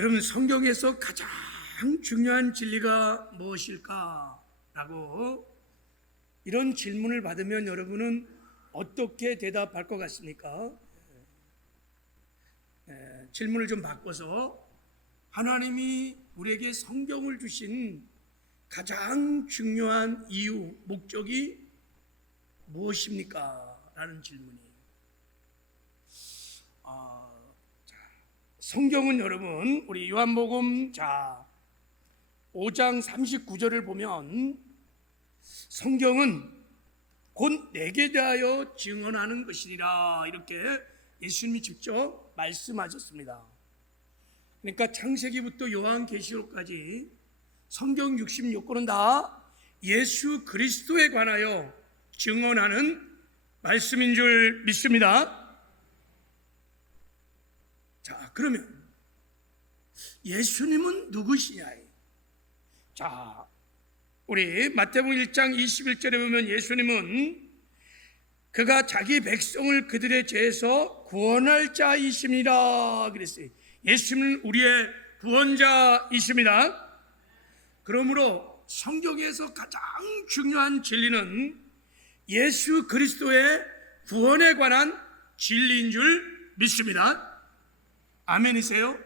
여러분, 성경에서 가장 중요한 진리가 무엇일까라고 이런 질문을 받으면 여러분은 어떻게 대답할 것 같습니까? 질문을 좀 바꿔서 하나님이 우리에게 성경을 주신 가장 중요한 이유, 목적이 무엇입니까? 라는 질문이에요. 성경은 여러분, 우리 요한복음 5장 39절을 보면 성경은 곧 내게 대하여 증언하는 것이니라, 이렇게 예수님이 직접 말씀하셨습니다. 그러니까 창세기부터 요한계시록까지 성경 66권은 다 예수 그리스도에 관하여 증언하는 말씀인 줄 믿습니다. 자, 그러면 예수님은 누구시냐? 자, 우리 마태복음 1장 21절에 보면 예수님은 그가 자기 백성을 그들의 죄에서 구원할 자이십니다 그랬어요. 예수님은 우리의 구원자이십니다. 그러므로 성경에서 가장 중요한 진리는 예수 그리스도의 구원에 관한 진리인 줄 믿습니다. 아멘이세요?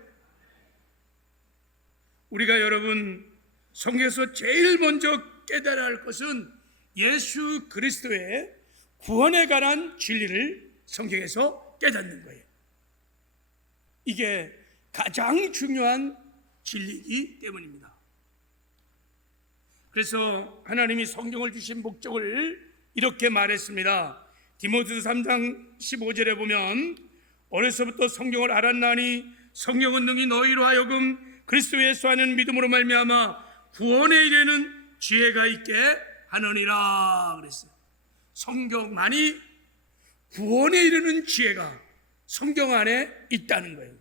우리가 여러분 성경에서 제일 먼저 깨달아야 할 것은 예수 그리스도의 구원에 관한 진리를 성경에서 깨닫는 거예요. 이게 가장 중요한 진리이기 때문입니다. 그래서 하나님이 성경을 주신 목적을 이렇게 말했습니다. 디모데후서 3장 15절에 보면 어려서부터 성경을 알았나니 성경은 능히 너희로 하여금 그리스도 예수 안에는 믿음으로 말미암아 구원에 이르는 지혜가 있게 하느니라 그랬어요. 성경만이 구원에 이르는 지혜가 성경 안에 있다는 거예요.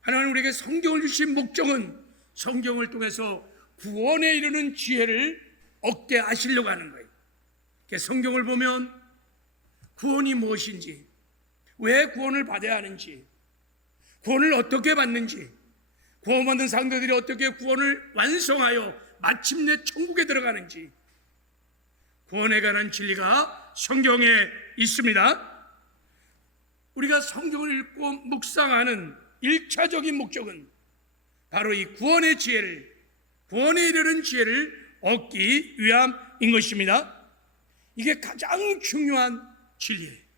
하나님 우리에게 성경을 주신 목적은 성경을 통해서 구원에 이르는 지혜를 얻게 하시려고 하는 거예요. 성경을 보면 구원이 무엇인지, 왜 구원을 받아야 하는지, 구원을 어떻게 받는지, 구원받는 상대들이 어떻게 구원을 완성하여 마침내 천국에 들어가는지, 구원에 관한 진리가 성경에 있습니다. 우리가 성경을 읽고 묵상하는 1차적인 목적은 바로 이 구원의 지혜를, 구원에 이르는 지혜를 얻기 위함인 것입니다. 이게 가장 중요한 진리예요.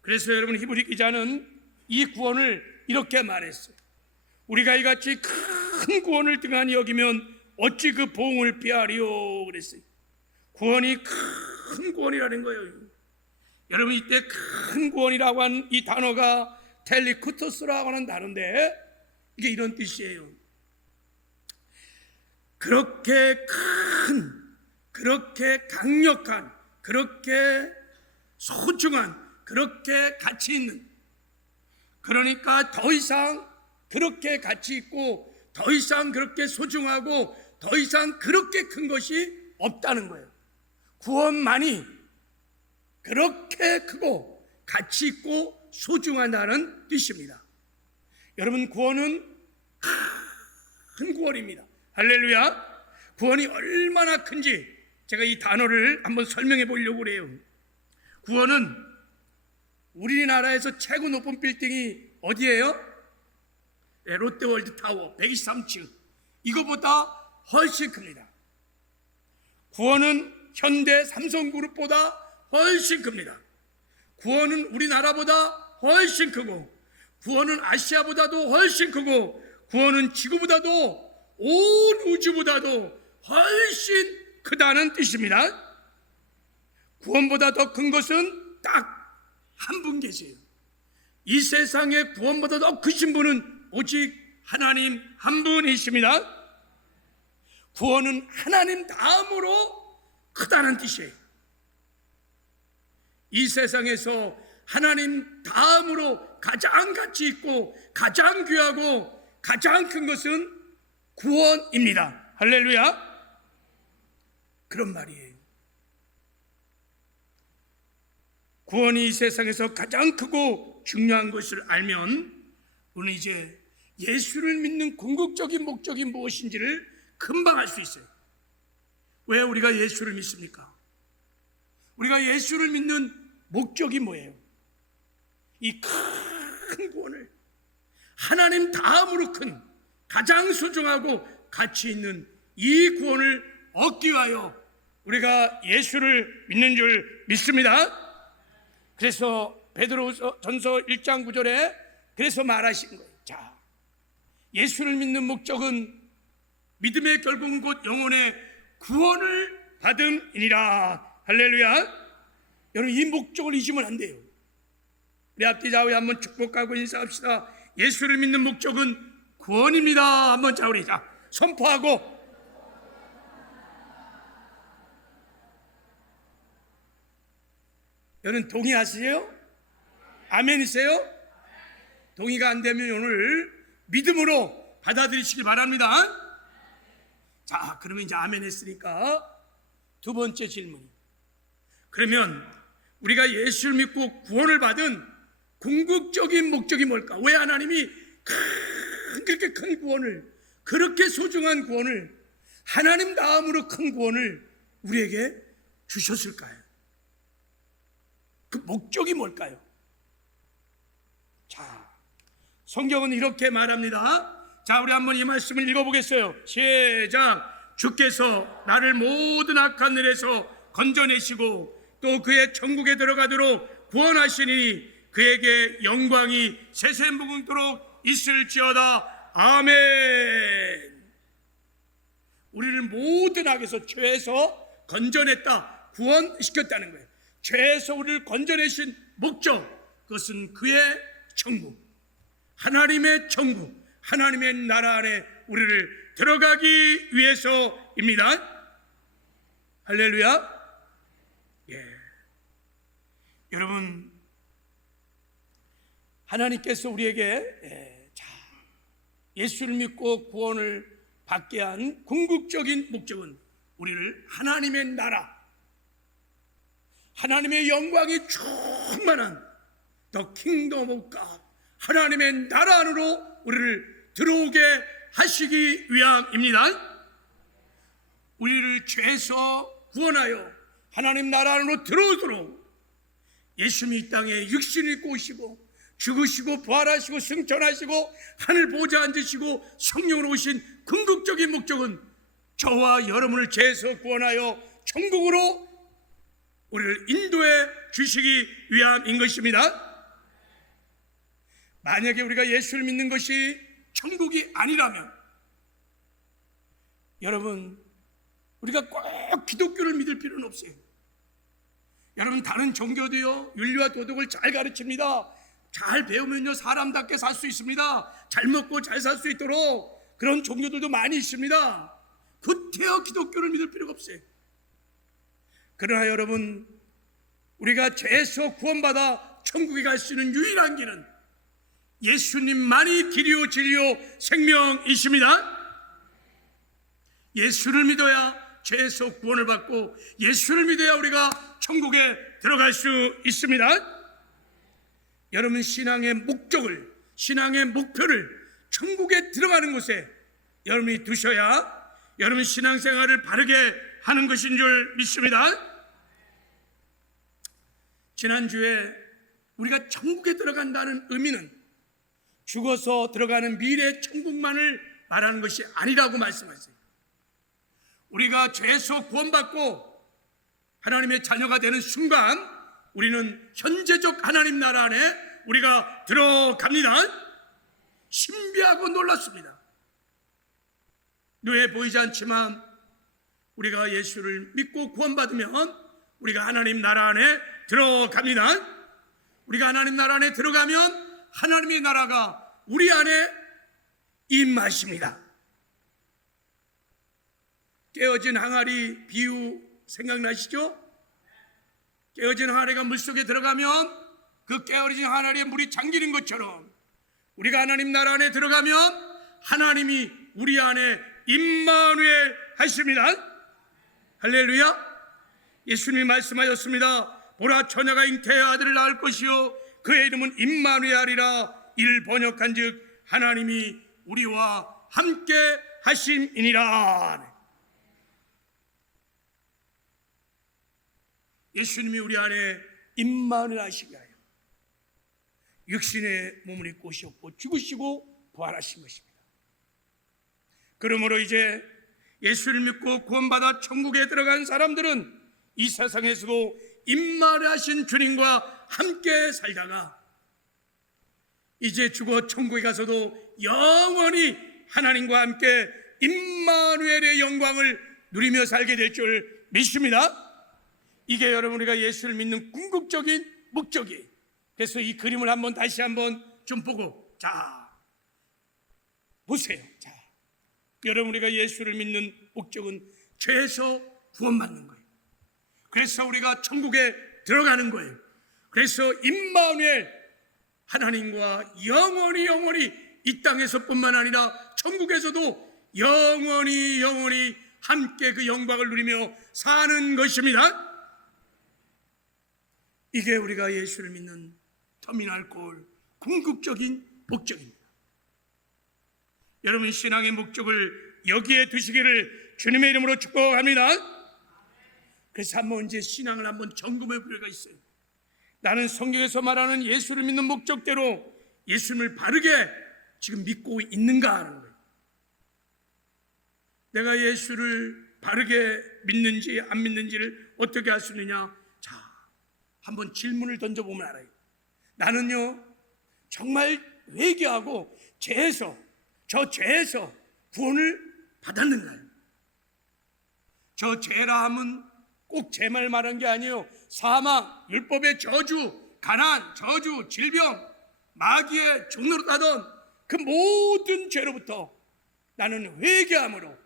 그래서 여러분 히브리 기자는 이 구원을 이렇게 말했어요. 우리가 이같이 큰 구원을 등한히 여기면 어찌 그 보응을 피하리요 그랬어요. 구원이 큰 구원이라는 거예요. 여러분 이때 큰 구원이라고 하는 이 단어가 텔리쿠토스라고 하는 단어인데 이게 이런 뜻이에요. 그렇게 큰, 그렇게 강력한, 그렇게 소중한, 그렇게 가치 있는, 그러니까 더 이상 그렇게 가치 있고 더 이상 그렇게 소중하고 더 이상 그렇게 큰 것이 없다는 거예요. 구원만이 그렇게 크고 가치 있고 소중하다는 뜻입니다. 여러분 구원은 큰 구원입니다. 할렐루야. 구원이 얼마나 큰지 제가 이 단어를 한번 설명해 보려고 그래요. 구원은 우리나라에서 최고 높은 빌딩이 어디예요? 롯데월드 타워 123층, 이거보다 훨씬 큽니다. 구원은 현대 삼성그룹보다 훨씬 큽니다. 구원은 우리나라보다 훨씬 크고, 구원은 아시아보다도 훨씬 크고, 구원은 지구보다도 온 우주보다도 훨씬 크다는 뜻입니다. 구원보다 더 큰 것은 딱 한 분 계세요. 이 세상에 구원보다 더 크신 분은 오직 하나님 한 분이십니다. 구원은 하나님 다음으로 크다는 뜻이에요. 이 세상에서 하나님 다음으로 가장 가치 있고 가장 귀하고 가장 큰 것은 구원입니다. 할렐루야. 그런 말이에요. 구원이 이 세상에서 가장 크고 중요한 것을 알면 우리는 이제 예수를 믿는 궁극적인 목적이 무엇인지를 금방 알 수 있어요. 왜 우리가 예수를 믿습니까? 우리가 예수를 믿는 목적이 뭐예요? 이 큰 구원을, 하나님 다음으로 큰, 가장 소중하고 가치 있는 이 구원을 얻기 위하여 우리가 예수를 믿는 줄 믿습니다. 그래서 베드로전서 1장 9절에 그래서 말하신 거예요. 자, 예수를 믿는 목적은 믿음의 결국은 곧 영혼의 구원을 받음이니라. 할렐루야. 여러분, 이 목적을 잊으면 안 돼요. 우리 앞뒤 좌우에 한번 축복하고 인사합시다. 예수를 믿는 목적은 구원입니다. 한번 자, 우리 선포하고. 여러분 동의하세요? 아멘이세요? 동의가 안 되면 오늘 믿음으로 받아들이시기 바랍니다. 자, 그러면 이제 아멘 했으니까 두 번째 질문. 그러면 우리가 예수를 믿고 구원을 받은 궁극적인 목적이 뭘까? 왜 하나님이 그렇게 큰 구원을, 그렇게 소중한 구원을, 하나님 다음으로 큰 구원을 우리에게 주셨을까요? 그 목적이 뭘까요? 자, 성경은 이렇게 말합니다. 자, 우리 한번 이 말씀을 읽어보겠어요. 시작. 주께서 나를 모든 악한 일에서 건져내시고 또 그의 천국에 들어가도록 구원하시니 그에게 영광이 세세무궁토록 있을지어다. 아멘. 우리를 모든 악에서, 죄에서 건져냈다, 구원시켰다는 거예요. 죄에서 우리를 건져내신 목적, 그것은 그의 천국, 하나님의 천국, 하나님의 나라 안에 우리를 들어가기 위해서입니다. 할렐루야. 예. 여러분, 하나님께서 우리에게 예수를 믿고 구원을 받게 한 궁극적인 목적은 우리를 하나님의 나라, 하나님의 영광이 충만한 The Kingdom of God, 하나님의 나라 안으로 우리를 들어오게 하시기 위함입니다. 우리를 죄에서 구원하여 하나님 나라 안으로 들어오도록 예수님이 이 땅에 육신을 입고 오시고 죽으시고 부활하시고 승천하시고 하늘 보좌에 앉으시고 성령으로 오신 궁극적인 목적은 저와 여러분을 죄에서 구원하여 천국으로 우리를 인도해 주시기 위함인 것입니다. 만약에 우리가 예수를 믿는 것이 천국이 아니라면, 여러분, 우리가 꼭 기독교를 믿을 필요는 없어요. 여러분, 다른 종교도요 윤리와 도덕을 잘 가르칩니다. 잘 배우면요 사람답게 살 수 있습니다. 잘 먹고 잘 살 수 있도록 그런 종교들도 많이 있습니다. 그때야 기독교를 믿을 필요가 없어요. 그러나 여러분, 우리가 죄에서 구원받아 천국에 갈 수 있는 유일한 길은 예수님만이 길이요 진리요 생명이십니다. 예수를 믿어야 죄에서 구원을 받고 예수를 믿어야 우리가 천국에 들어갈 수 있습니다. 여러분, 신앙의 목적을, 신앙의 목표를 천국에 들어가는 곳에 여러분이 두셔야 여러분 신앙생활을 바르게 하는 것인 줄 믿습니다. 지난주에 우리가 천국에 들어간다는 의미는 죽어서 들어가는 미래 천국만을 말하는 것이 아니라고 말씀하셨어요. 우리가 죄에서 구원받고 하나님의 자녀가 되는 순간 우리는 현재적 하나님 나라 안에 우리가 들어갑니다. 신비하고 놀랍습니다. 눈에 보이지 않지만 우리가 예수를 믿고 구원받으면 우리가 하나님 나라 안에 들어갑니다. 우리가 하나님 나라 안에 들어가면 하나님의 나라가 우리 안에 임하십니다. 깨어진 항아리 비유 생각나시죠? 깨어진 항아리가 물속에 들어가면 그 깨어진 항아리에 물이 잠기는 것처럼 우리가 하나님 나라 안에 들어가면 하나님이 우리 안에 임마누엘 하십니다. 할렐루야. 예수님이 말씀하셨습니다. 보라, 처녀가 잉태의 아들을 낳을 것이요 그의 이름은 임마누엘이라. 이를 번역한즉 하나님이 우리와 함께 하심이니라. 예수님이 우리 안에 임만을 하시게 하여 육신의 몸을 입고 오셨고 죽으시고 부활하신 것입니다. 그러므로 이제 예수를 믿고 구원받아 천국에 들어간 사람들은 이 세상에서도 임마하신 주님과 함께 살다가 이제 죽어 천국에 가서도 영원히 하나님과 함께 임마누엘의 영광을 누리며 살게 될 줄 믿습니다. 이게 여러분 우리가 예수를 믿는 궁극적인 목적이에요. 그래서 이 그림을 다시 한번 좀 보고, 자 보세요. 자, 여러분 우리가 예수를 믿는 목적은 죄에서 구원받는 거예요. 그래서 우리가 천국에 들어가는 거예요. 그래서 임마누엘 하나님과 영원히 이 땅에서뿐만 아니라 천국에서도 영원히 함께 그 영광을 누리며 사는 것입니다. 이게 우리가 예수를 믿는 터미널골 궁극적인 목적입니다. 여러분 신앙의 목적을 여기에 두시기를 주님의 이름으로 축복합니다. 그래서 한번 이제 신앙을 한번 점검해 볼 필요가 있어요. 나는 성경에서 말하는 예수를 믿는 목적대로 예수님을 바르게 지금 믿고 있는가 하는 거예요. 내가 예수를 바르게 믿는지 안 믿는지를 어떻게 할 수 있느냐? 자, 한번 질문을 던져보면 알아요. 나는요 정말 회개하고 죄에서 구원을 받았는가요? 저 죄라 함은 꼭 제 말 말한 게 아니에요. 사망, 율법의 저주, 가난, 저주, 질병, 마귀의 종로로 따던 그 모든 죄로부터 나는 회개함으로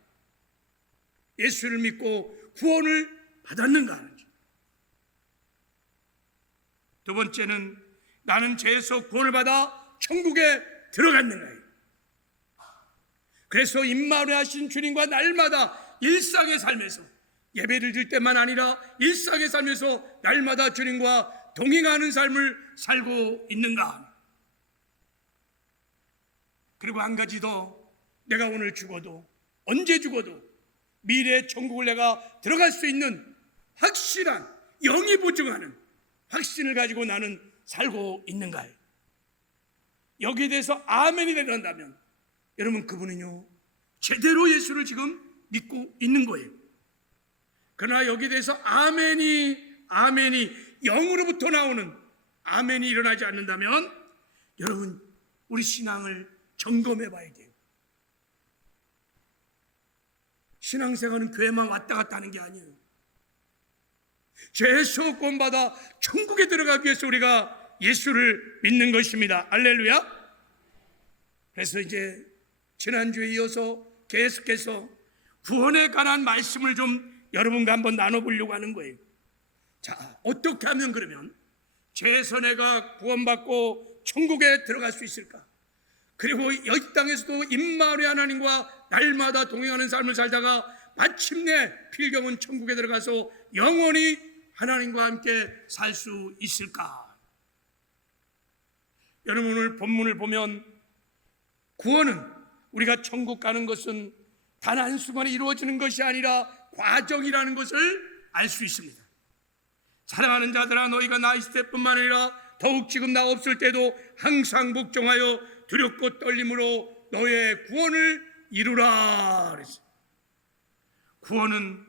예수를 믿고 구원을 받았는가 하는지. 두 번째는 나는 죄에서 구원을 받아 천국에 들어갔는가요? 그래서 임마누엘 하신 주님과 날마다 일상의 삶에서 예배를 드릴 때만 아니라 일상의 삶에서 날마다 주님과 동행하는 삶을 살고 있는가? 그리고 한 가지 더, 내가 오늘 죽어도 언제 죽어도 미래의 천국을 내가 들어갈 수 있는 확실한 영이 보증하는 확신을 가지고 나는 살고 있는가요? 여기에 대해서 아멘이 된다면 여러분 그분은요 제대로 예수를 지금 믿고 있는 거예요. 그러나 여기에 대해서 아멘이 영으로부터 나오는 아멘이 일어나지 않는다면 여러분 우리 신앙을 점검해 봐야 돼요. 신앙생활은 교회만 왔다 갔다 하는 게 아니에요. 죄에서 구원받아 천국에 들어가기 위해서 우리가 예수를 믿는 것입니다. 할렐루야. 그래서 이제 지난주에 이어서 계속해서 구원에 관한 말씀을 좀 여러분과 한번 나눠보려고 하는 거예요. 자, 어떻게 하면 그러면 죄에서 내가 구원받고 천국에 들어갈 수 있을까? 그리고 이 땅에서도 임마누엘 하나님과 날마다 동행하는 삶을 살다가 마침내 필경은 천국에 들어가서 영원히 하나님과 함께 살 수 있을까? 여러분 오늘 본문을 보면 구원은 우리가 천국 가는 것은 단 한순간에 이루어지는 것이 아니라 과정이라는 것을 알 수 있습니다. 사랑하는 자들아, 너희가 나 있을 때뿐만 아니라 더욱 지금 나 없을 때도 항상 복종하여 두렵고 떨림으로 너의 구원을 이루라 그랬어요. 구원은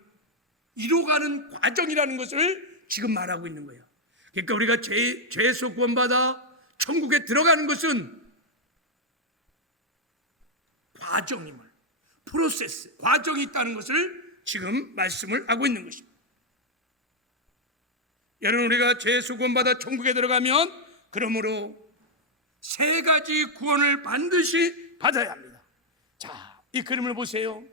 이루어가는 과정이라는 것을 지금 말하고 있는 거예요. 그러니까 우리가 죄에서 구원받아 천국에 들어가는 것은 과정임을, 프로세스, 과정이 있다는 것을 지금 말씀을 하고 있는 것입니다. 여러분 우리가 죄에서 구원받아 천국에 들어가면 그러므로 세 가지 구원을 반드시 받아야 합니다. 자, 이 그림을 보세요.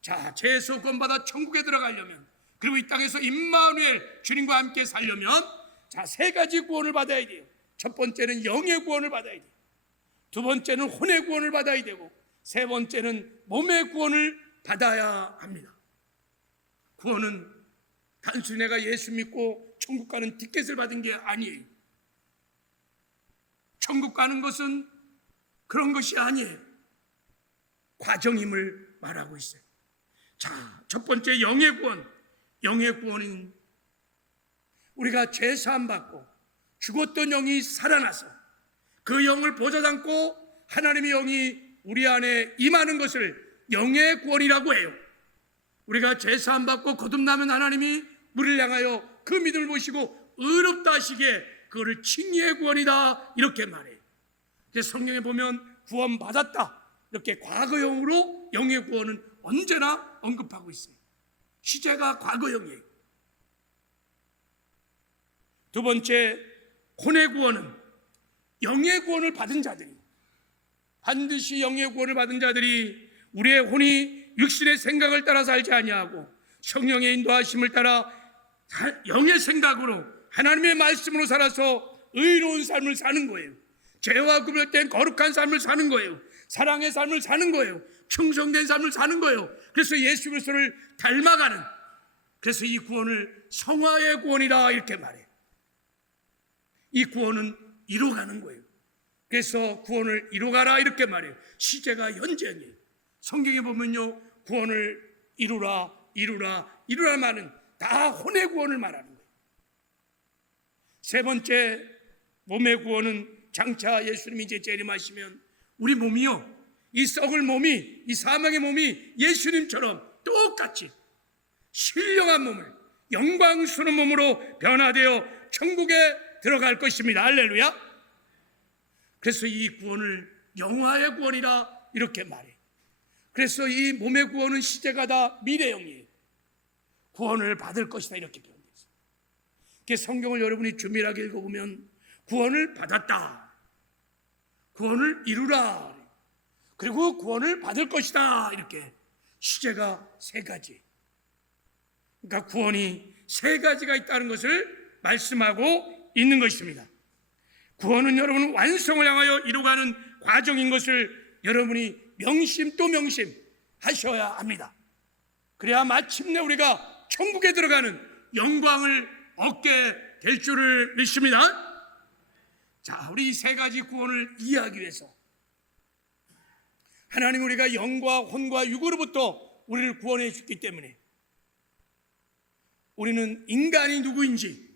자, 죄에서 구원받아 천국에 들어가려면 그리고 이 땅에서 임마누엘 주님과 함께 살려면 자, 세 가지 구원을 받아야 돼요. 첫 번째는 영의 구원을 받아야 돼요. 두 번째는 혼의 구원을 받아야 되고 세 번째는 몸의 구원을 받아야 합니다. 구원은 단순히 내가 예수 믿고 천국 가는 티켓을 받은 게 아니에요. 천국 가는 것은 그런 것이 아니에요. 과정임을 말하고 있어요. 자, 첫 번째 영의 구원. 영의 구원은 우리가 죄 사함 받고 죽었던 영이 살아나서 그 영을 보좌 담고 하나님의 영이 우리 안에 임하는 것을 영의 구원이라고 해요. 우리가 죄 사함 받고 거듭나면 하나님이 우리를 향하여 그 믿음을 보시고 의롭다 하시기에 그거를 칭의의 구원이다 이렇게 말해요. 그래서 성경에 보면 구원 받았다 이렇게 과거형으로 영의 구원은 언제나 언급하고 있어요. 시제가 과거형이에요. 두 번째, 혼의 구원은 영의 구원을 받은 자들이, 반드시 영의 구원을 받은 자들이 우리의 혼이 육신의 생각을 따라 살지 아니하고 성령의 인도하심을 따라 영의 생각으로 하나님의 말씀으로 살아서 의로운 삶을 사는 거예요. 죄와 구별된 거룩한 삶을 사는 거예요. 사랑의 삶을 사는 거예요. 충성된 삶을 사는 거예요. 그래서 예수 그리스도를 닮아가는, 그래서 이 구원을 성화의 구원이라 이렇게 말해요. 이 구원은 이루어가는 거예요. 그래서 구원을 이루어가라 이렇게 말해요. 시제가 현재형이에요. 성경에 보면요, 구원을 이루라 말은 다 혼의 구원을 말하는 거예요. 세 번째, 몸의 구원은 장차 예수님이 이제 재림하시면 우리 몸이요, 이 썩을 몸이, 이 사망의 몸이 예수님처럼 똑같이 신령한 몸을 영광스러운 몸으로 변화되어 천국에 들어갈 것입니다. 할렐루야. 그래서 이 구원을 영화의 구원이라 이렇게 말해요. 그래서 이 몸의 구원은 시제가 다 미래형이에요. 구원을 받을 것이다 이렇게 표현되어 있어요. 그래서 성경을 여러분이 주밀하게 읽어보면 구원을 받았다, 구원을 이루라, 그리고 구원을 받을 것이다 이렇게 시제가 세 가지. 그러니까 구원이 세 가지가 있다는 것을 말씀하고 있는 것입니다. 구원은 여러분 완성을 향하여 이루어가는 과정인 것을 여러분이 명심 또 명심 하셔야 합니다. 그래야 마침내 우리가 천국에 들어가는 영광을 얻게 될 줄을 믿습니다. 자, 우리 이 세 가지 구원을 이해하기 위해서 하나님 우리가 영과 혼과 육으로부터 우리를 구원해 주기 때문에 우리는 인간이 누구인지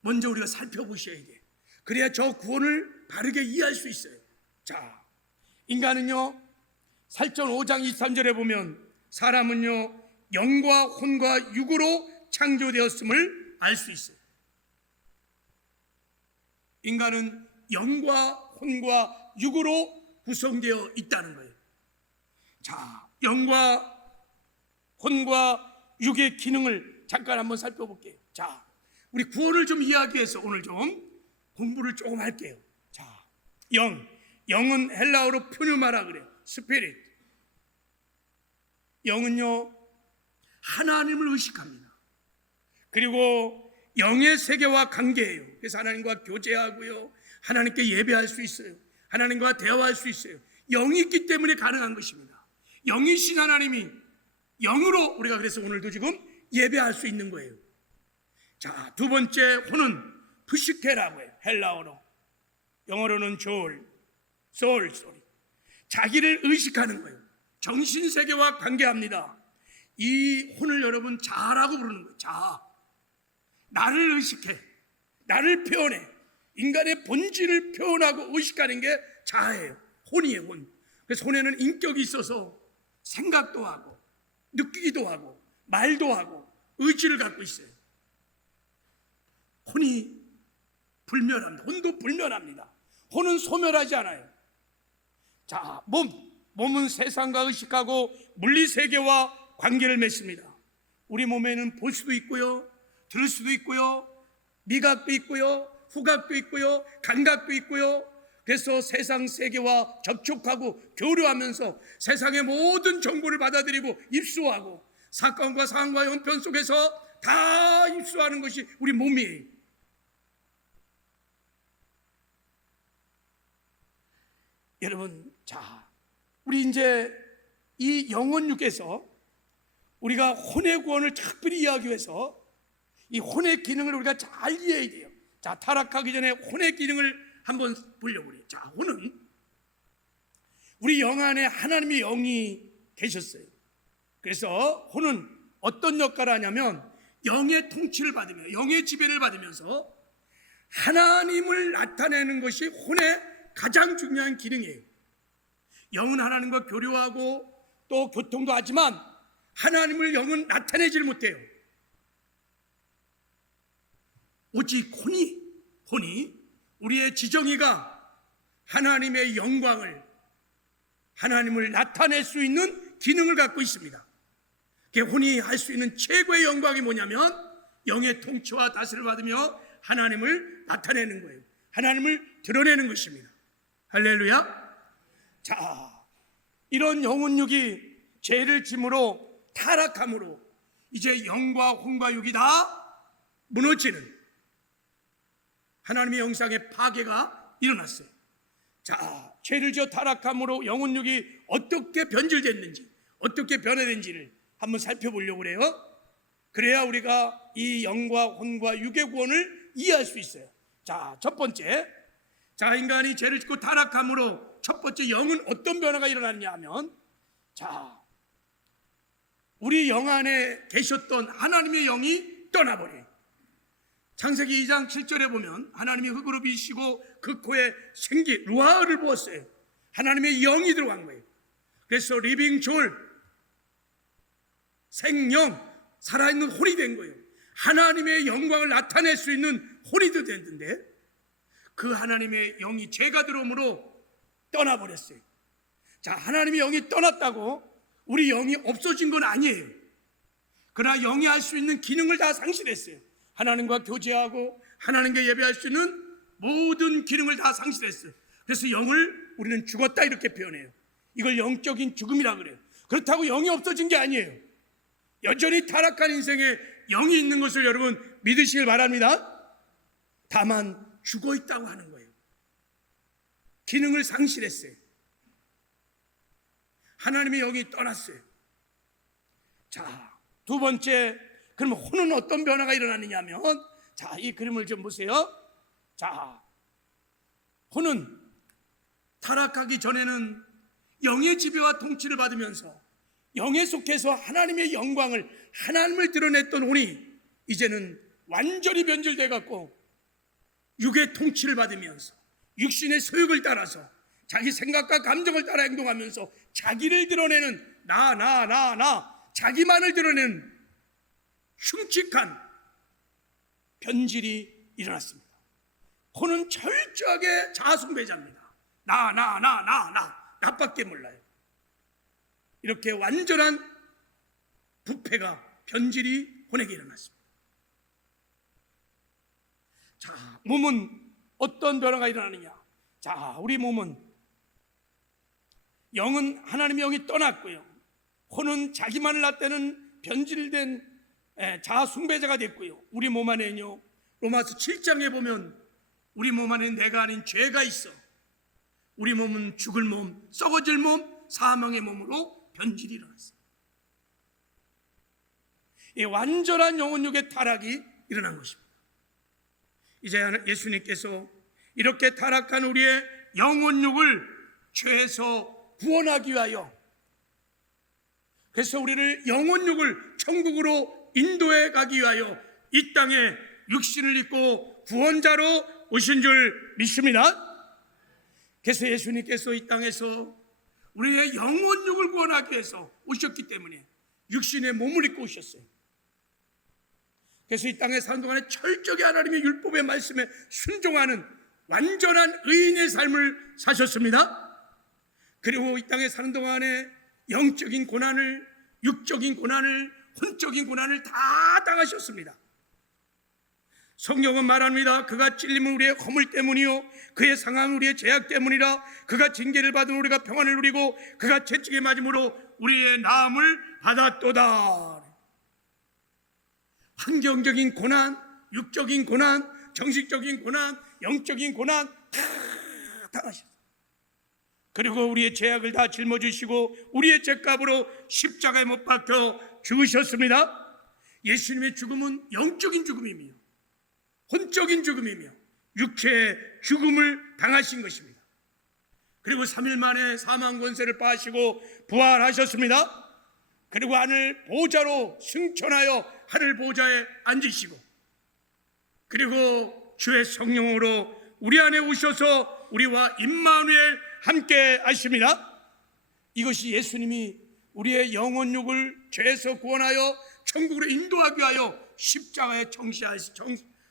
먼저 우리가 살펴보셔야 돼요. 그래야 저 구원을 바르게 이해할 수 있어요. 자, 인간은요, 살전 5장 23절에 보면 사람은요, 영과 혼과 육으로 창조되었음을 알 수 있어요. 인간은 영과 혼과 육으로 구성되어 있다는 거예요. 자, 영과 혼과 육의 기능을 잠깐 한번 살펴볼게요. 자, 우리 구원을 좀 이해하기 위해서 오늘 좀 공부를 조금 할게요. 자, 영은 헬라어로 푸뉴마라 그래요. 스피릿. 영은요, 하나님을 의식합니다. 그리고 영의 세계와 관계예요. 그래서 하나님과 교제하고요, 하나님께 예배할 수 있어요. 하나님과 대화할 수 있어요. 영이 있기 때문에 가능한 것입니다. 영이신 하나님이 영으로 우리가 그래서 오늘도 지금 예배할 수 있는 거예요. 자, 두 번째 혼은 푸시케라고 해요. 헬라어로. 영어로는 소울. 자기를 의식하는 거예요. 정신세계와 관계합니다. 이 혼을 여러분 자라고 부르는 거예요. 자, 나를 의식해, 나를 표현해. 인간의 본질을 표현하고 의식하는 게 자아예요. 혼이에요, 혼. 그래서 혼에는 인격이 있어서 생각도 하고 느끼기도 하고 말도 하고 의지를 갖고 있어요. 혼이 불멸합니다. 혼도 불멸합니다. 혼은 소멸하지 않아요. 자, 몸은 세상과 의식하고 물리세계와 관계를 맺습니다. 우리 몸에는 볼 수도 있고요, 들을 수도 있고요, 미각도 있고요, 후각도 있고요, 감각도 있고요. 그래서 세상 세계와 접촉하고 교류하면서 세상의 모든 정보를 받아들이고 입수하고 사건과 상황과 형편 속에서 다 입수하는 것이 우리 몸이에요. 여러분, 자, 우리 이제 이 영혼육에서 우리가 혼의 구원을 특별히 이해하기 위해서 이 혼의 기능을 우리가 잘 이해해야 돼요. 자, 타락하기 전에 혼의 기능을 한번 보려고 그래요. 자, 혼은 우리 영 안에 하나님의 영이 계셨어요. 그래서 혼은 어떤 역할을 하냐면 영의 통치를 받으며 영의 지배를 받으면서 하나님을 나타내는 것이 혼의 가장 중요한 기능이에요. 영은 하나님과 교류하고 또 교통도 하지만 하나님을 영은 나타내질 못해요. 오직 혼이 우리의 지정이가 하나님의 영광을, 하나님을 나타낼 수 있는 기능을 갖고 있습니다. 혼이 할 수 있는 최고의 영광이 뭐냐면 영의 통치와 다스림을 받으며 하나님을 나타내는 거예요. 하나님을 드러내는 것입니다. 할렐루야. 자, 이런 영혼육이 죄를 짐으로 타락함으로 이제 영과 혼과 육이 다 무너지는 하나님의 영상의 파괴가 일어났어요. 자, 죄를 지어 타락함으로 영혼육이 어떻게 변질됐는지, 어떻게 변화된지를 한번 살펴보려고 그래요. 그래야 우리가 이 영과 혼과 육의 구원을 이해할 수 있어요. 자, 첫 번째, 자, 인간이 죄를 짓고 타락함으로 첫 번째 영은 어떤 변화가 일어났냐 하면, 자, 우리 영 안에 계셨던 하나님의 영이 떠나버려요. 창세기 2장 7절에 보면 하나님이 흙으로 빚으시고 그 코에 생기 루아를 부었어요. 하나님의 영이 들어간 거예요. 그래서 리빙 졸, 생명, 살아있는 혼이 된 거예요. 하나님의 영광을 나타낼 수 있는 혼이 됐는데 그 하나님의 영이 죄가 들어오므로 떠나버렸어요. 자, 하나님의 영이 떠났다고 우리 영이 없어진 건 아니에요. 그러나 영이 할 수 있는 기능을 다 상실했어요. 하나님과 교제하고 하나님께 예배할 수 있는 모든 기능을 다 상실했어요. 그래서 영을 우리는 죽었다 이렇게 표현해요. 이걸 영적인 죽음이라 그래요. 그렇다고 영이 없어진 게 아니에요. 여전히 타락한 인생에 영이 있는 것을 여러분 믿으시길 바랍니다. 다만 죽어 있다고 하는 거예요. 기능을 상실했어요. 하나님의 영이 떠났어요. 자, 두 번째, 그러면 혼은 어떤 변화가 일어나느냐 하면, 자, 이 그림을 좀 보세요. 자, 혼은 타락하기 전에는 영의 지배와 통치를 받으면서 영에 속해서 하나님의 영광을, 하나님을 드러냈던 혼이 이제는 완전히 변질돼 갖고 육의 통치를 받으면서 육신의 소욕을 따라서 자기 생각과 감정을 따라 행동하면서 자기를 드러내는 나 자기만을 드러내는 흉측한 변질이 일어났습니다. 혼은 철저하게 자아숭배자입니다. 나밖에 몰라요. 이렇게 완전한 부패가, 변질이 혼에게 일어났습니다. 자, 몸은 어떤 변화가 일어나느냐? 자, 우리 몸은 영은 하나님의 영이 떠났고요. 혼은 자기만을 나타내는 변질된 자아숭배자가 됐고요. 우리 몸 안에는요, 로마서 7장에 보면 우리 몸 안에 내가 아닌 죄가 있어. 우리 몸은 죽을 몸, 썩어질 몸, 사망의 몸으로 변질이 일어났습니다. 이 완전한 영혼육의 타락이 일어난 것입니다. 이제 예수님께서 이렇게 타락한 우리의 영혼육을 죄에서 구원하기 위하여, 그래서 우리를 영혼육을 천국으로 인도해 가기 위하여 이 땅에 육신을 입고 구원자로 오신 줄 믿습니다. 그래서 예수님께서 이 땅에서 우리의 영혼육을 구원하기 위해서 오셨기 때문에 육신의 몸을 입고 오셨어요. 그래서 이 땅에 사는 동안에 철저히 하나님의 율법의 말씀에 순종하는 완전한 의인의 삶을 사셨습니다. 그리고 이 땅에 사는 동안에 영적인 고난을, 육적인 고난을, 혼적인 고난을 다 당하셨습니다. 성경은 말합니다. 그가 찔림은 우리의 허물 때문이요 그의 상함은 우리의 죄악 때문이라. 그가 징계를 받은 우리가 평안을 누리고 그가 채찍에 맞음으로 우리의 나음을 받았도다. 환경적인 고난, 육적인 고난, 정식적인 고난, 영적인 고난 다 당하셨어요. 그리고 우리의 죄악을 다 짊어지시고 우리의 죄값으로 십자가에 못 박혀 죽으셨습니다. 예수님의 죽음은 영적인 죽음이며 혼적인 죽음이며 육체의 죽음을 당하신 것입니다. 그리고 3일 만에 사망 권세를 빠시고 부활하셨습니다. 그리고 하늘 보좌로 승천하여 하늘 보좌에 앉으시고, 그리고 주의 성령으로 우리 안에 오셔서 우리와 임마누엘 함께 하십니다. 이것이 예수님이 우리의 영혼육을 죄에서 구원하여 천국으로 인도하기 위하여 십자가에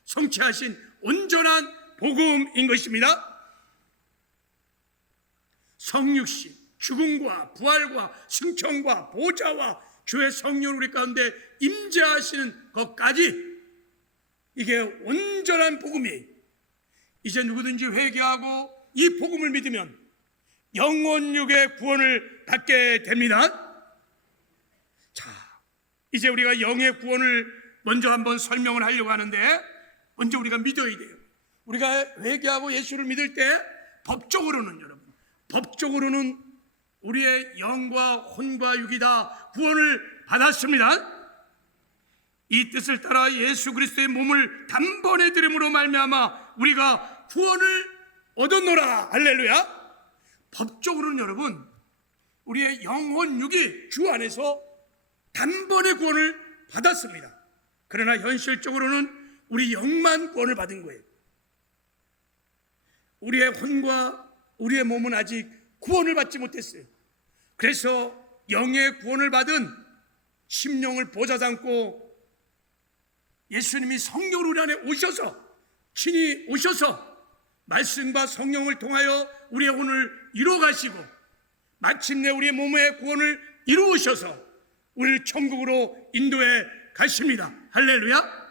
성취하신 온전한 복음인 것입니다. 성육신, 죽음과 부활과 승천과 보좌와 주의 성령 우리 가운데 임재하시는 것까지, 이게 온전한 복음이, 이제 누구든지 회개하고 이 복음을 믿으면 영혼육의 구원을 받게 됩니다. 자, 이제 우리가 영의 구원을 먼저 한번 설명을 하려고 하는데, 먼저 우리가 믿어야 돼요. 우리가 회개하고 예수를 믿을 때 법적으로는, 여러분, 법적으로는 우리의 영과 혼과 육이 다 구원을 받았습니다. 이 뜻을 따라 예수 그리스도의 몸을 단번에 드림으로 말미암아 우리가 구원을 얻었노라. 할렐루야. 법적으로는 여러분, 우리의 영혼 육이 주 안에서 단번에 구원을 받았습니다. 그러나 현실적으로는 우리 영만 구원을 받은 거예요. 우리의 혼과 우리의 몸은 아직 구원을 받지 못했어요. 그래서 영의 구원을 받은 심령을 보좌 삼고 예수님이 성령으로 우리 안에 오셔서, 친히 오셔서 말씀과 성령을 통하여 우리의 혼을 이루어가시고 마침내 우리의 몸의 구원을 이루으셔서 우리를 천국으로 인도해 가십니다. 할렐루야.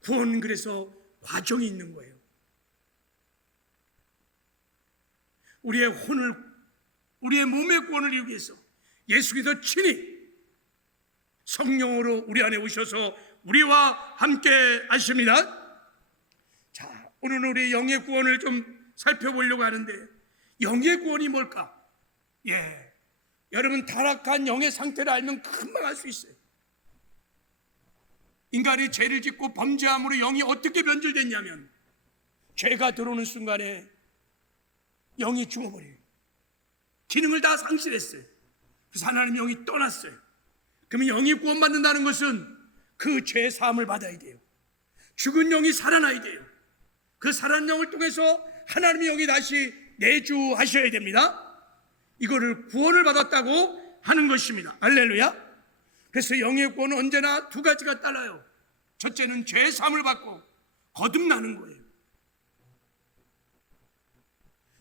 구원은 그래서 과정이 있는 거예요. 우리의 혼을, 우리의 몸의 구원을 이루기 위해서 예수께서 친히 성령으로 우리 안에 오셔서 우리와 함께 하십니다. 자, 오늘은 우리 영의 구원을 좀 살펴보려고 하는데, 영의 구원이 뭘까? 여러분, 타락한 영의 상태를 알면 금방 알 수 있어요. 인간이 죄를 짓고 범죄함으로 영이 어떻게 변질됐냐면, 죄가 들어오는 순간에 영이 죽어버려요. 기능을 다 상실했어요. 그래서 하나님의 영이 떠났어요. 그러면 영이 구원받는다는 것은 그 죄의 사함을 받아야 돼요. 죽은 영이 살아나야 돼요. 그 살아난 영을 통해서 하나님의 영이 다시 내주하셔야 됩니다. 이거를 구원을 받았다고 하는 것입니다. 할렐루야. 그래서 영의 구원은 언제나 두 가지가 따라요. 첫째는 죄의 사함을 받고 거듭나는 거예요.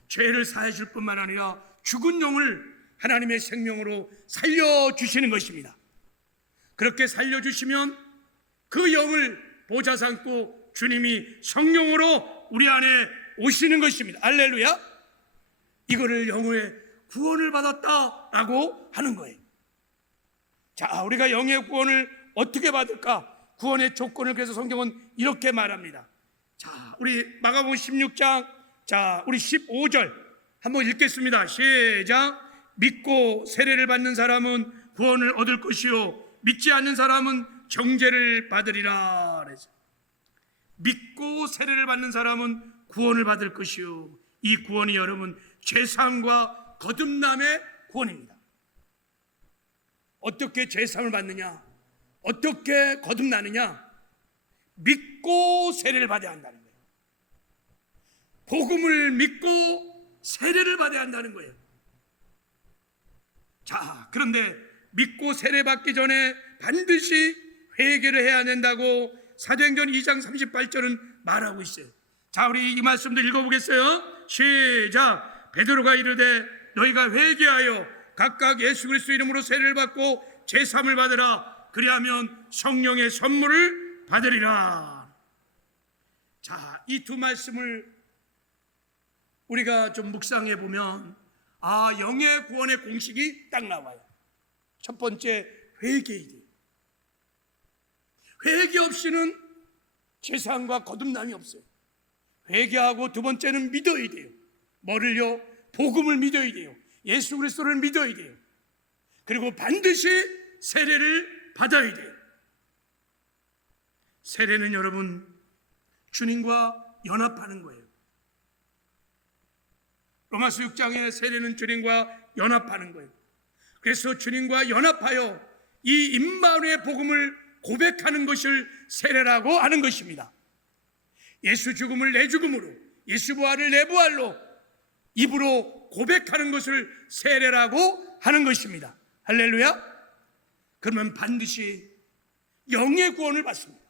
죄를 사해 줄 뿐만 아니라 죽은 영을 하나님의 생명으로 살려주시는 것입니다. 그렇게 살려주시면 그 영을 보좌 삼고 주님이 성령으로 우리 안에 오시는 것입니다. 할렐루야. 이거를 영의 구원을 받았다라고 하는 거예요. 자, 우리가 영의 구원을 어떻게 받을까? 구원의 조건을 그래서 성경은 이렇게 말합니다. 자, 우리 마가복음 16장, 자, 우리 15절 한번 읽겠습니다. 시작. 믿고 세례를 받는 사람은 구원을 얻을 것이요 믿지 않는 사람은 정죄를 받으리라. 그래서 믿고 세례를 받는 사람은 구원을 받을 것이요, 이 구원이 여러분 죄사함과 거듭남의 구원입니다. 어떻게 죄사함을 받느냐, 어떻게 거듭나느냐? 믿고 세례를 받아야 한다는 거예요. 복음을 믿고 세례를 받아야 한다는 거예요. 자, 그런데 믿고 세례 받기 전에 반드시 회개를 해야 된다고 사도행전 2장 38절은 말하고 있어요. 자, 우리 이 말씀도 읽어보겠어요. 시작. 베드로가 이르되 너희가 회개하여 각각 예수 그리스도 이름으로 세례를 받고 제사함을 받으라. 그리하면 성령의 선물을 받으리라. 자, 이 두 말씀을 우리가 좀 묵상해 보면, 영의 구원의 공식이 딱 나와요. 첫 번째, 회개해야 돼요. 회개 없이는 제사함과 거듭남이 없어요. 회개하고 두 번째는 믿어야 돼요. 뭐를요? 복음을 믿어야 돼요. 예수 그리스도를 믿어야 돼요. 그리고 반드시 세례를 받아야 돼요. 세례는 여러분 주님과 연합하는 거예요. 로마서 6장의 세례는 주님과 연합하는 거예요. 그래서 주님과 연합하여 이 임마누엘의 복음을 고백하는 것을 세례라고 하는 것입니다. 예수 죽음을 내 죽음으로, 예수 부활을 내 부활로 입으로 고백하는 것을 세례라고 하는 것입니다. 할렐루야. 그러면 반드시 영의 구원을 받습니다.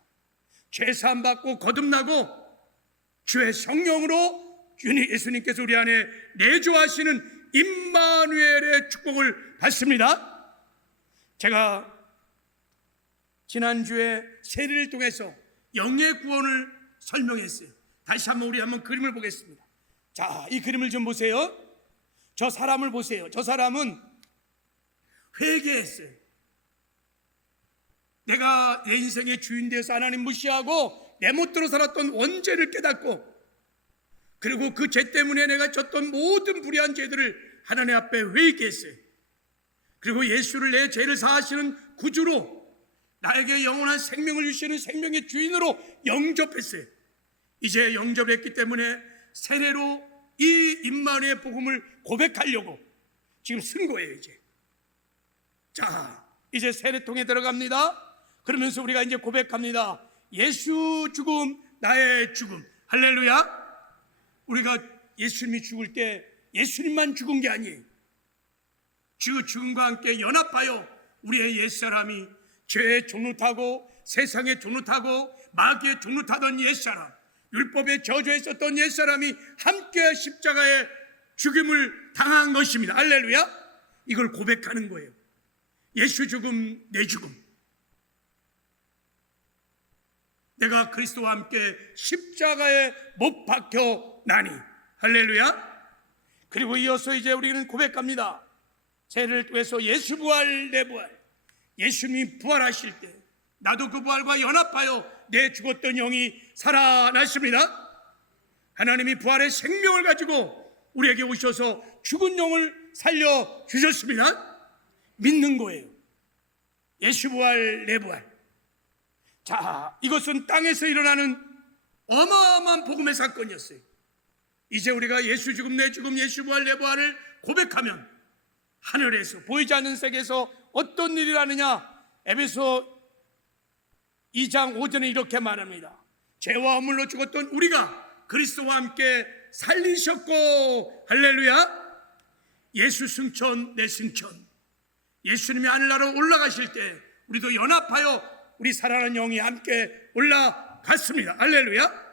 죄 사함 받고 거듭나고 주의 성령으로 주님 예수님께서 우리 안에 내주하시는 임마누엘의 축복을 받습니다. 제가 지난주에 세례를 통해서 영의 구원을 설명했어요. 다시 한번 우리 한번 그림을 보겠습니다. 자, 이 그림을 좀 보세요. 저 사람을 보세요. 저 사람은 회개했어요. 내가 내 인생의 주인 되어서 하나님 무시하고 내 멋대로 살았던 원죄를 깨닫고, 그리고 그 죄 때문에 내가 졌던 모든 불의한 죄들을 하나님 앞에 회개했어요. 그리고 예수를 내 죄를 사하시는 구주로, 나에게 영원한 생명을 주시는 생명의 주인으로 영접했어요. 이제 영접했기 때문에 세례로 이 임마누엘의 복음을 고백하려고 지금 쓴 거예요. 이제 자, 이제 세례통에 들어갑니다. 그러면서 우리가 이제 고백합니다. 예수 죽음 나의 죽음. 할렐루야. 우리가 예수님이 죽을 때 예수님만 죽은 게 아니에요. 주 죽음과 함께 연합하여 우리의 옛사람이 죄의 종로 타고 세상의 종로 타고 마귀의 종로 타던 옛사람, 율법의 저주에 있었던 옛사람이 함께 십자가의 죽임을 당한 것입니다. 할렐루야. 이걸 고백하는 거예요. 예수 죽음 내 죽음. 내가 그리스도와 함께 십자가에 못 박혀 나니. 할렐루야. 그리고 이어서 이제 우리는 고백합니다. 세례를 통해서 예수 부활 내 부활. 예수님이 부활하실 때 나도 그 부활과 연합하여 내 죽었던 영이 살아났습니다. 하나님이 부활의 생명을 가지고 우리에게 오셔서 죽은 영을 살려주셨습니다. 믿는 거예요. 예수 부활 내 부활. 자, 이것은 땅에서 일어나는 어마어마한 복음의 사건이었어요. 이제 우리가 예수 죽음 내 죽음 예수 부활 내 부활을 고백하면 하늘에서 보이지 않는 세계에서 어떤 일이 나느냐. 에베소 2장 5절에 이렇게 말합니다. 죄와 허물로 죽었던 우리가 그리스도와 함께 살리셨고. 할렐루야. 예수 승천 내 승천. 예수님이 하늘나라로 올라가실 때 우리도 연합하여 우리 살아나는 영이 함께 올라갔습니다. 할렐루야.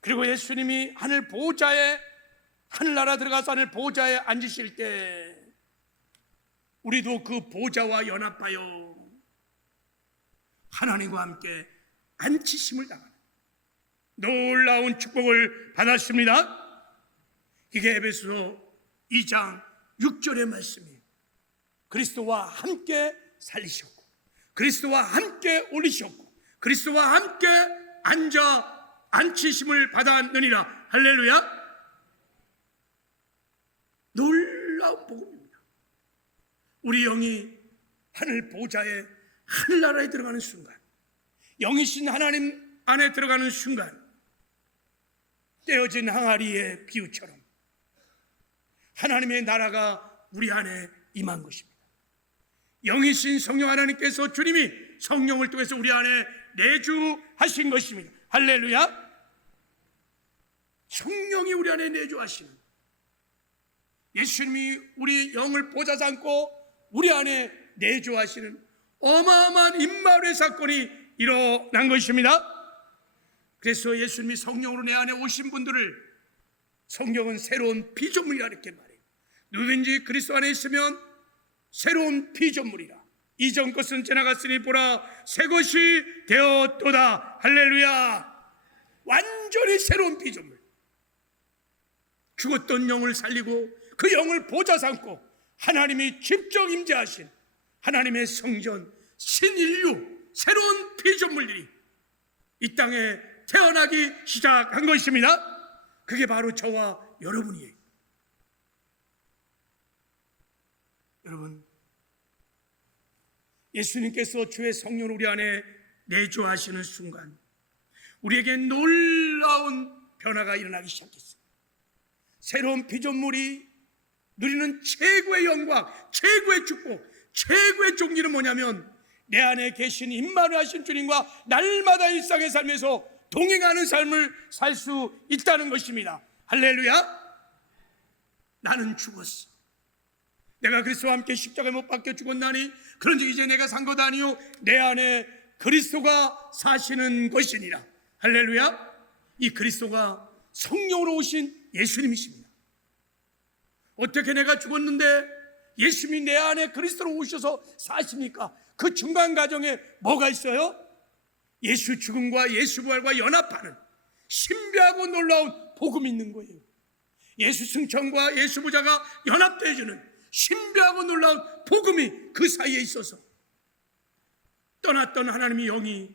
그리고 예수님이 하늘 보좌에 하늘나라 들어가서 하늘 보좌에 앉으실 때 우리도 그 보좌와 연합하여 하나님과 함께 앉히심을 당하는 놀라운 축복을 받았습니다. 이게 에베소 2장 6절의 말씀이에요. 그리스도와 함께 살리셨고 그리스도와 함께 올리셨고 그리스도와 함께 앉히심을 받았느니라. 할렐루야. 놀라운 복음입니다. 우리 영이 하늘 보좌에 하늘나라에 들어가는 순간, 영이신 하나님 안에 들어가는 순간 떼어진 항아리의 비유처럼 하나님의 나라가 우리 안에 임한 것입니다. 영이신 성령 하나님께서 주님이 성령을 통해서 우리 안에 내주하신 것입니다. 할렐루야. 성령이 우리 안에 내주하시는, 예수님이 우리 영을 보좌 삼고 우리 안에 내주하시는 어마어마한 임마누엘 사건이 일어난 것입니다. 그래서 예수님이 성령으로 내 안에 오신 분들을 성경은 새로운 피조물이라 이렇게 말해요. 누구든지 그리스도 안에 있으면 새로운 피조물이라. 이전 것은 지나갔으니 보라 새 것이 되었도다. 할렐루야. 완전히 새로운 피조물. 죽었던 영을 살리고 그 영을 보좌 삼고 하나님이 직접 임재하신 하나님의 성전 신인류 새로운 피조물들이 이 땅에 태어나기 시작한 것입니다. 그게 바로 저와 여러분이에요. 여러분, 예수님께서 주의 성령을 우리 안에 내주하시는 순간 우리에게 놀라운 변화가 일어나기 시작했어요. 새로운 피조물이 누리는 최고의 영광, 최고의 축복, 최고의 종기는 뭐냐면 내 안에 계신 임마누엘 하신 주님과 날마다 일상의 삶에서 동행하는 삶을 살 수 있다는 것입니다. 할렐루야. 나는 죽었어. 내가 그리스도와 함께 십자가에 못 박혀 죽었나니 그런즉 이제 내가 산 것 아니요 내 안에 그리스도가 사시는 것이니라. 할렐루야. 이 그리스도가 성령으로 오신 예수님이십니다. 어떻게 내가 죽었는데 예수님이 내 안에 그리스도로 오셔서 사십니까? 그 중간 과정에 뭐가 있어요? 예수 죽음과 예수 부활과 연합하는 신비하고 놀라운 복음이 있는 거예요. 예수 승천과 예수 부자가 연합되어주는 신비하고 놀라운 복음이 그 사이에 있어서 떠났던 하나님의 영이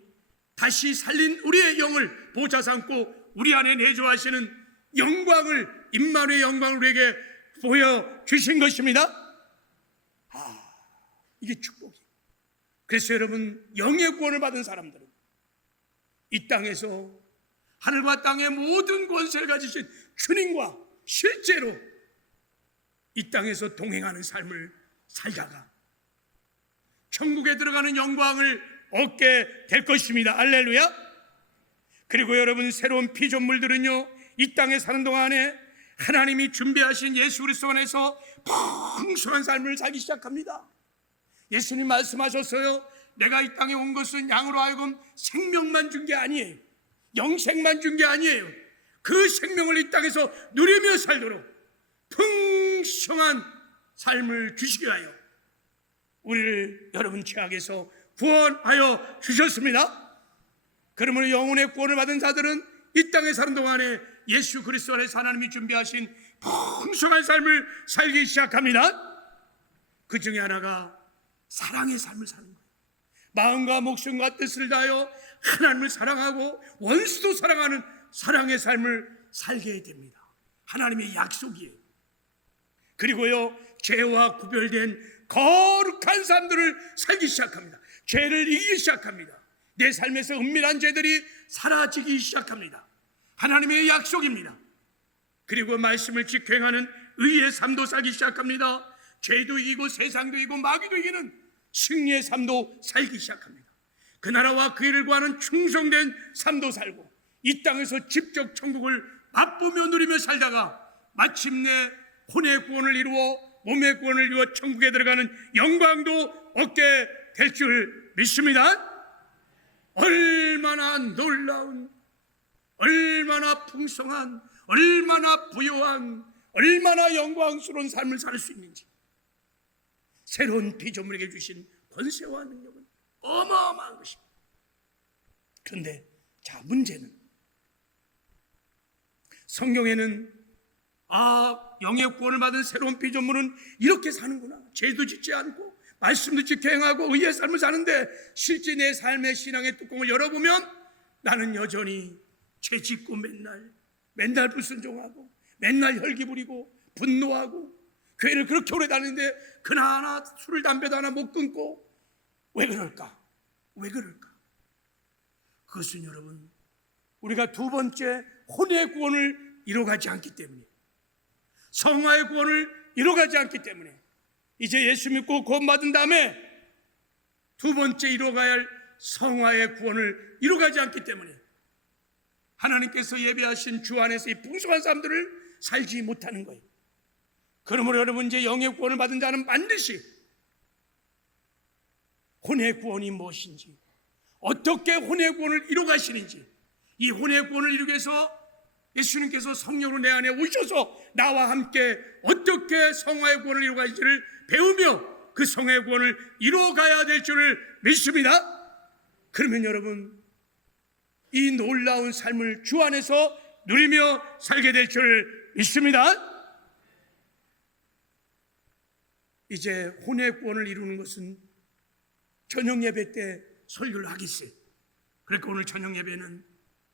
다시 살린 우리의 영을 보좌 삼고 우리 안에 내주하시는 영광을, 임마누엘의 영광을 우리에게 보여주신 것입니다. 이게 축복이에요. 그래서 여러분, 영의 구원을 받은 사람들은 이 땅에서 하늘과 땅의 모든 권세를 가지신 주님과 실제로 이 땅에서 동행하는 삶을 살다가 천국에 들어가는 영광을 얻게 될 것입니다. 할렐루야. 그리고 여러분, 새로운 피조물들은요, 이 땅에 사는 동안에 하나님이 준비하신 예수 그리스도 안에서 풍성한 삶을 살기 시작합니다. 예수님 말씀하셨어요. 내가 이 땅에 온 것은 양으로 하여금 생명만 준 게 아니에요. 영생만 준 게 아니에요. 그 생명을 이 땅에서 누리며 살도록 풍성한 삶을 주시기 위하여 우리를 여러분 죄악에서 구원하여 주셨습니다. 그러므로 영혼의 구원을 받은 자들은 이 땅에 사는 동안에 예수 그리스도 안에서 하나님이 준비하신 풍성한 삶을 살기 시작합니다. 그 중에 하나가 사랑의 삶을 사는 거예요. 마음과 목숨과 뜻을 다하여 하나님을 사랑하고 원수도 사랑하는 사랑의 삶을 살게 됩니다. 하나님의 약속이에요. 그리고요, 죄와 구별된 거룩한 삶들을 살기 시작합니다. 죄를 이기기 시작합니다. 내 삶에서 은밀한 죄들이 사라지기 시작합니다. 하나님의 약속입니다. 그리고 말씀을 지켜 행하는 의의 삶도 살기 시작합니다. 죄도 이기고 세상도 이기고 마귀도 이기는 승리의 삶도 살기 시작합니다. 그 나라와 그 일을 구하는 충성된 삶도 살고 이 땅에서 직접 천국을 맛보며 누리며 살다가 마침내 혼의 구원을 이루어 몸의 구원을 이루어 천국에 들어가는 영광도 얻게 될 줄 믿습니다. 얼마나 놀라운, 얼마나 풍성한, 얼마나 부요한, 얼마나 영광스러운 삶을 살 수 있는지 새로운 피조물에게 주신 권세와 능력은 어마어마한 것입니다. 그런데 자, 문제는 성경에는 영의 구원을 받은 새로운 피조물은 이렇게 사는구나, 죄도 짓지 않고 말씀도 지켜 행하고 의의 삶을 사는데 실제 내 삶의 신앙의 뚜껑을 열어보면 나는 여전히 죄 짓고 맨날 불순종하고 맨날 혈기 부리고 분노하고 교회를 그렇게 오래 다니는데 그나마 술을 담배도 하나 못 끊고 왜 그럴까? 왜 그럴까? 그것은 여러분, 우리가 두 번째 혼의 구원을 이뤄가지 않기 때문에, 성화의 구원을 이뤄가지 않기 때문에, 이제 예수 믿고 구원받은 다음에 두 번째 이뤄가야 할 성화의 구원을 이뤄가지 않기 때문에 하나님께서 예배하신 주 안에서 이 풍성한 삶들을 살지 못하는 거예요. 그러므로 여러분, 이제 영의 구원을 받은 자는 반드시 혼의 구원이 무엇인지, 어떻게 혼의 구원을 이루가시는지, 이 혼의 구원을 이루기 위해서 예수님께서 성령으로 내 안에 오셔서 나와 함께 어떻게 성화의 구원을 이루가실지를 배우며 그 성화의 구원을 이루어가야 될 줄을 믿습니다. 그러면 여러분, 이 놀라운 삶을 주 안에서 누리며 살게 될 줄을 믿습니다. 이제 혼의 구원을 이루는 것은 저녁 예배 때 설교를 하겠어요. 그러니까 오늘 저녁 예배는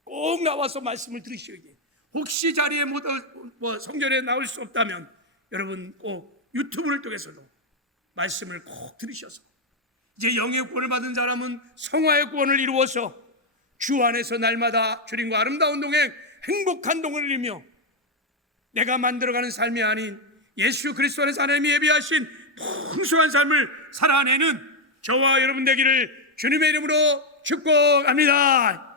꼭 나와서 말씀을 들으셔야 돼요. 혹시 자리에 성전에 나올 수 없다면 여러분 꼭 유튜브를 통해서도 말씀을 꼭 들으셔서 이제 영의 구원을 받은 사람은 성화의 구원을 이루어서 주 안에서 날마다 주님과 아름다운 동행, 행복한 동행을 이루며 내가 만들어가는 삶이 아닌 예수 그리스도 안에서 하나님이 예비하신 풍성한 삶을 살아내는 저와 여러분 되기를 주님의 이름으로 축복합니다.